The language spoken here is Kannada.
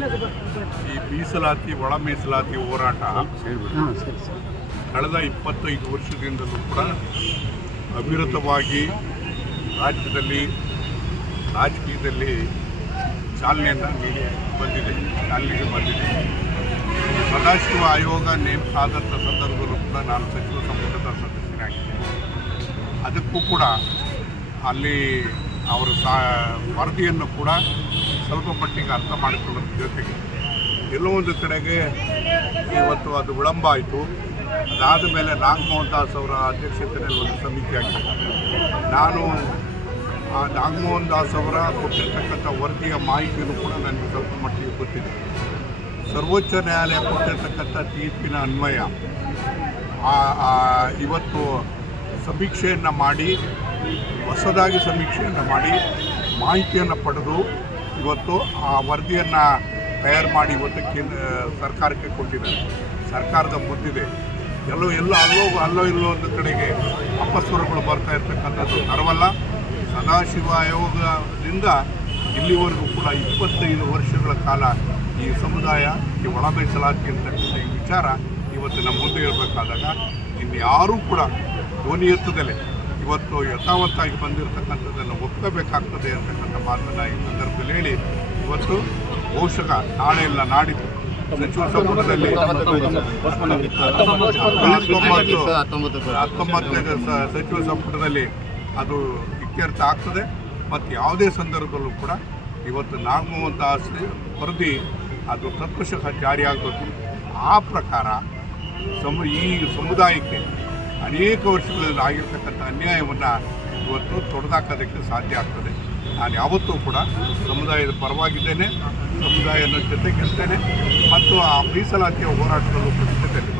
ಈ ಮೀಸಲಾತಿ ಒಳ ಮೀಸಲಾತಿ ಹೋರಾಟ ಕಳೆದ 25 ವರ್ಷದಿಂದಲೂ ಕೂಡ ಅವಿರತವಾಗಿ ರಾಜ್ಯದಲ್ಲಿ ರಾಜಕೀಯದಲ್ಲಿ ಚಾಲನೆಗೆ ಬಂದಿದೆ. ಸದಾಶಿವ ಆಯೋಗ ನೇಮಕ ಆದಂಥ ಸಂದರ್ಭದಲ್ಲೂ ಕೂಡ ನಾನು ಸಚಿವ ಸಂಪುಟದ ಸದಸ್ಯನಾಗಿದ್ದೆ. ಅದಕ್ಕೂ ಕೂಡ ಅಲ್ಲಿ ಅವರ ವರದಿಯನ್ನು ಕೂಡ ಸ್ವಲ್ಪ ಮಟ್ಟಿಗೆ ಅರ್ಥ ಮಾಡಿಕೊಳ್ಳೋದ್ರ ಜೊತೆಗೆ ಎಲ್ಲೋ ಒಂದು ಕಡೆಗೆ ಇವತ್ತು ಅದು ವಿಳಂಬ ಆಯಿತು. ಅದಾದ ಮೇಲೆ ನಾಗಮೋಹನ್ ದಾಸ್ ಅವರ ಅಧ್ಯಕ್ಷತೆಯಲ್ಲಿ ಒಂದು ಸಮಿತಿ ಆಗಿದೆ. ನಾನು ಆ ನಾಗಮೋಹನ್ ದಾಸ್ ಅವರ ಕೊಟ್ಟಿರ್ತಕ್ಕಂಥ ವರದಿಯ ಮಾಹಿತಿಯನ್ನು ಕೂಡ ನನಗೆ ಸ್ವಲ್ಪ ಮಟ್ಟಿಗೆ ಗೊತ್ತಿದೆ. ಸರ್ವೋಚ್ಚ ನ್ಯಾಯಾಲಯ ಕೊಟ್ಟಿರ್ತಕ್ಕಂಥ ತೀರ್ಪಿನ ಅನ್ವಯ ಇವತ್ತು ಸಮೀಕ್ಷೆಯನ್ನು ಮಾಡಿ ಹೊಸದಾಗಿ ಸಮೀಕ್ಷೆಯನ್ನು ಮಾಡಿ ಮಾಹಿತಿಯನ್ನು ಪಡೆದು ಇವತ್ತು ಆ ವರದಿಯನ್ನು ತಯಾರು ಮಾಡಿ ಇವತ್ತು ಸರ್ಕಾರಕ್ಕೆ ಕೊಟ್ಟಿದ್ದಾರೆ. ಸರ್ಕಾರದ ಮುಂದಿದೆ. ಅಲ್ಲೋ ಇಲ್ಲೋ ಒಂದು ಕಡೆಗೆ ಅಪಸ್ವರಗಳು ಬರ್ತಾ ಇರ್ತಕ್ಕಂಥದ್ದು ತರವಲ್ಲ. ಸದಾಶಿವ ಆಯೋಗದಿಂದ ಇಲ್ಲಿವರೆಗೂ ಕೂಡ 25 ವರ್ಷಗಳ ಕಾಲ ಈ ಸಮುದಾಯ ಈ ಒಳ ಮೀಸಲಾತಿ ಅಂತಕ್ಕಂಥ ಈ ವಿಚಾರ ಇವತ್ತು ನಮ್ಮ ಮುಂದೆ ಇರಬೇಕಾದಾಗ ಇನ್ಯಾರೂ ಕೂಡ ಧ್ವನಿ ಎತ್ತದಲ್ಲೇ ಇವತ್ತು ಯಥಾವತ್ತಾಗಿ ಬಂದಿರತಕ್ಕಂಥದ್ದನ್ನು ಒಪ್ಪಬೇಕಾಗ್ತದೆ ಅಂತಕ್ಕಂಥ ಮಾತನ್ನು ಈ ಸಂದರ್ಭದಲ್ಲಿ ಹೇಳಿ ಇವತ್ತು ಬಹುಶಃ ನಾಳೆ ಇಲ್ಲ ನಾಡಿದ್ದು ಸಚಿವ ಸಂಪುಟದಲ್ಲಿ 19ನೇ ಸಚಿವ ಸಂಪುಟದಲ್ಲಿ ಅದು ಇತ್ಯರ್ಥ ಆಗ್ತದೆ. ಮತ್ತು ಯಾವುದೇ ಸಂದರ್ಭದಲ್ಲೂ ಕೂಡ ಇವತ್ತು ನಾಗಮೋಹನ್ ದಾಸ್ ವರದಿ ಅದು ತತ್ವಶಃ ಜಾರಿಯಾಗಬೇಕು. ಆ ಪ್ರಕಾರ ಈ ಸಮುದಾಯಕ್ಕೆ ಅನೇಕ ವರ್ಷಗಳಲ್ಲಿ ಆಗಿರ್ತಕ್ಕಂಥ ಅನ್ಯಾಯವನ್ನು ಇವತ್ತು ತೊಡೆದಾಕೋದಕ್ಕೆ ಸಾಧ್ಯ ಆಗ್ತದೆ. ನಾನು ಯಾವತ್ತೂ ಕೂಡ ಸಮುದಾಯದ ಪರವಾಗಿದ್ದೇನೆ, ಸಮುದಾಯದ ಜೊತೆಗಿರ್ತೇನೆ ಮತ್ತು ಆ ಮೀಸಲಾತಿಯ ಹೋರಾಟದಲ್ಲೂ ಕೂಡ ಜೊತೆಗೆ